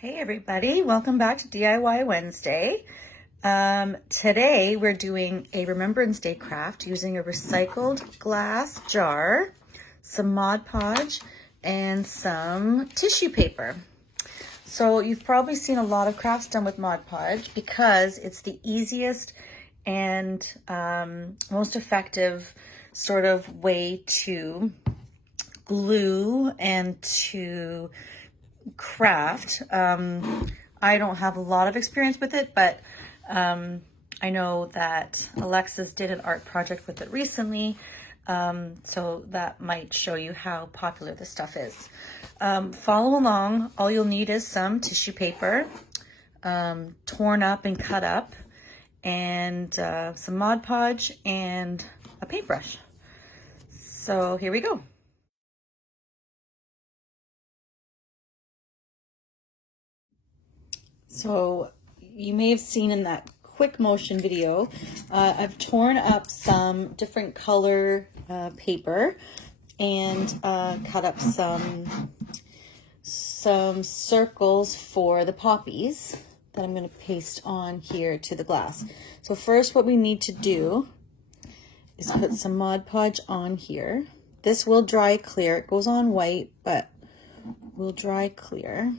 Hey everybody, welcome back to DIY Wednesday. Today we're doing a Remembrance Day craft using a recycled glass jar, some Mod Podge, and some tissue paper. So you've probably seen a lot of crafts done with Mod Podge because it's the easiest and most effective sort of way to glue and to craft. I don't have a lot of experience with it, but I know that Alexis did an art project with it recently, so that might show you how popular this stuff is. Follow along. All you'll need is some tissue paper, torn up and cut up, and some Mod Podge and a paintbrush. So here we go. So you may have seen in that quick motion video, I've torn up some different color paper and cut up some circles for the poppies that I'm going to paste on here to the glass. So first what we need to do is put some Mod Podge on here. This will dry clear. It goes on white, but will dry clear.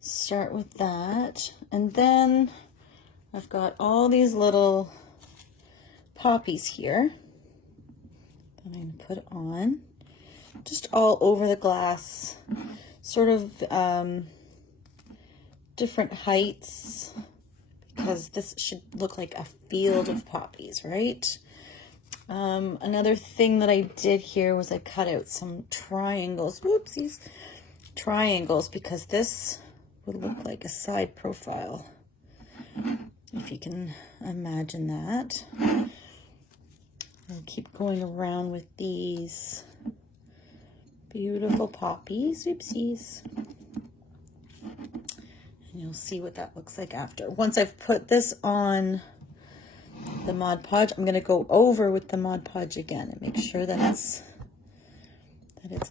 Start with that, and then I've got all these little poppies here that I'm going to put on just all over the glass, sort of different heights, because this should look like a field of poppies, right? Another thing that I did here was I cut out some triangles, whoopsies, triangles, because this would look like a side profile, if you can imagine that. I'll keep going around with these beautiful poppies, oopsies, and you'll see what that looks like after. Once I've put this on the Mod Podge, I'm going to go over with the Mod Podge again and make sure that it's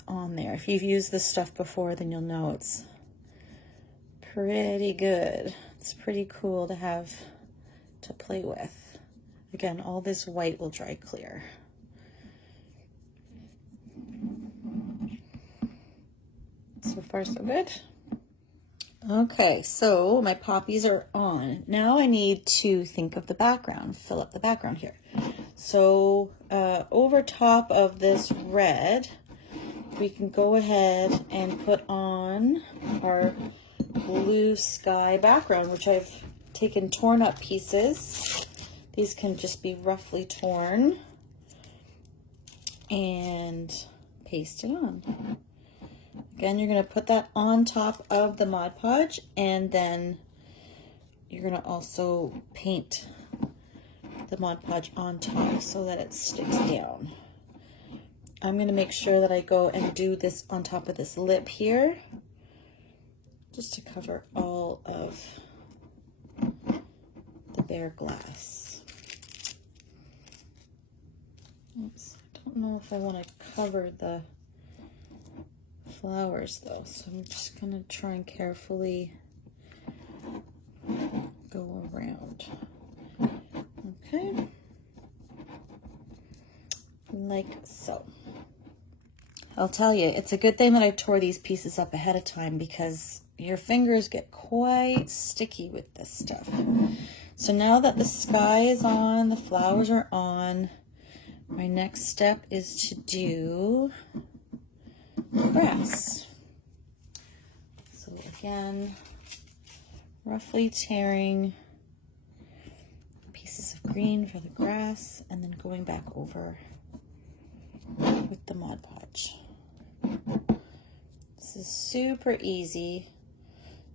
on there. If you've used this stuff before, then you'll know it's pretty good. It's pretty cool to have to play with. Again, all this white will dry clear. So far, so good. Okay, so my poppies are on. Now I need to think of the background, fill up the background here. So over top of this red, we can go ahead and put on our blue sky background, which I've taken torn up pieces. These can just be roughly torn and paste it on. Again, you're going to put that on top of the Mod Podge, and then you're going to also paint the Mod Podge on top so that it sticks down. I'm going to make sure that I go and do this on top of this lip here, just to cover all of the bare glass. Oops, I don't know if I want to cover the flowers though, so I'm just going to try and carefully go around. Okay, like so. I'll tell you, it's a good thing that I tore these pieces up ahead of time, because your fingers get quite sticky with this stuff. So now that the sky is on, the flowers are on, my next step is to do the grass. So again, roughly tearing pieces of green for the grass, and then going back over with the Mod Podge. This is super easy,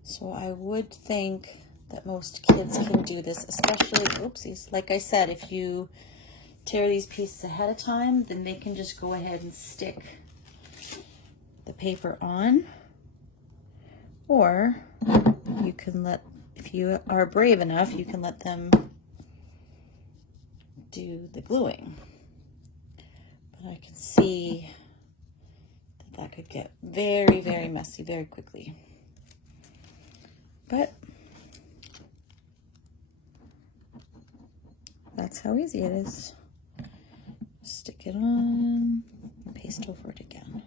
so I would think that most kids can do this, especially, oopsies, like I said, if you tear these pieces ahead of time, then they can just go ahead and stick the paper on, or you can let, if you are brave enough, you can let them do the gluing. But I can see that could get very, very messy very quickly. but that's how easy it is. Stick it on and paste over it again.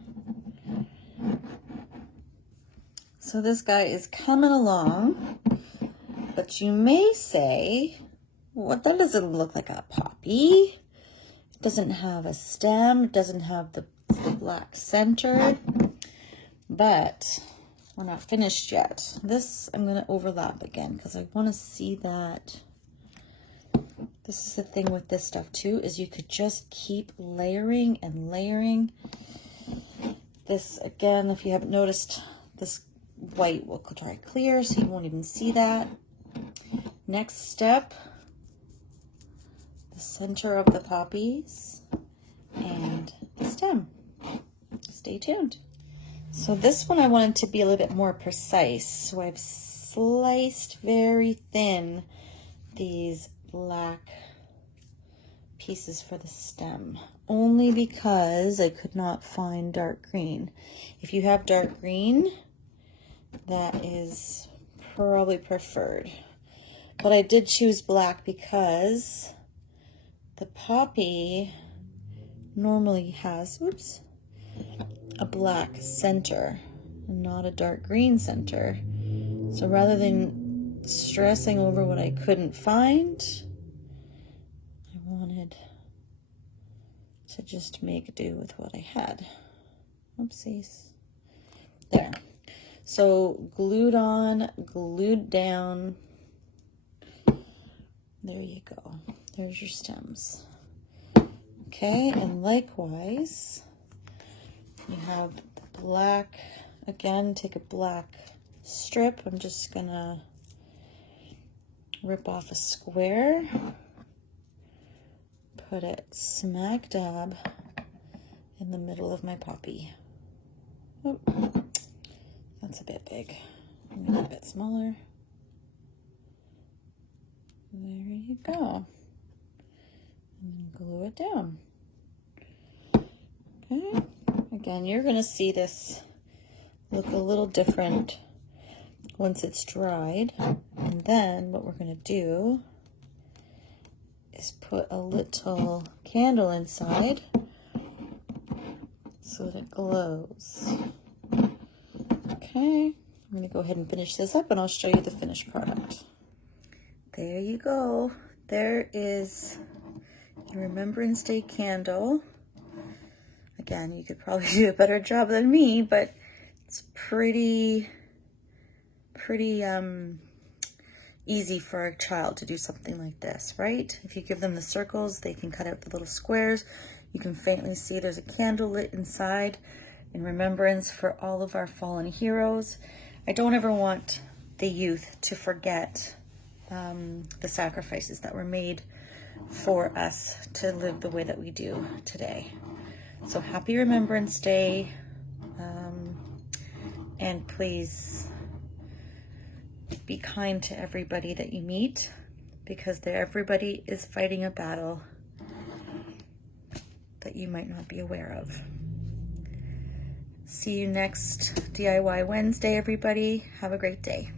So this guy is coming along, but you may say, well, that doesn't look like a poppy. It doesn't have a stem, it doesn't have the black center, but we're not finished yet. This I'm going to overlap again because I want to see that. This is the thing with this stuff too, is you could just keep layering and layering. This, again, if you haven't noticed, this white will dry clear, so you won't even see that. Next step, the center of the poppies and the stem. Stay tuned. So this one I wanted to be a little bit more precise, so I've sliced very thin these black pieces for the stem, only because I could not find dark green. If you have dark green, that is probably preferred. But I did choose black because the poppy normally has, oops, a black center and not a dark green center. So rather than stressing over what I couldn't find, I wanted to just make do with what I had. Oopsies. There. So glued on, glued down. There you go. There's your stems. Okay, and likewise, you have the black. Again, take a black strip. I'm just gonna rip off a square, put it smack dab in the middle of my poppy. Oh, that's a bit big. Make it a bit smaller. There you go. And glue it down. Okay. Again, you're going to see this look a little different once it's dried. And then what we're going to do is put a little candle inside so that it glows. Okay, I'm going to go ahead and finish this up and I'll show you the finished product. There you go. There is a Remembrance Day candle. Again, you could probably do a better job than me, but it's pretty easy for a child to do something like this, right? If you give them the circles, they can cut out the little squares. You can faintly see there's a candle lit inside in remembrance for all of our fallen heroes. I don't ever want the youth to forget the sacrifices that were made for us to live the way that we do today. So happy Remembrance Day, and please be kind to everybody that you meet, because everybody is fighting a battle that you might not be aware of. See you next DIY Wednesday, everybody. Have a great day.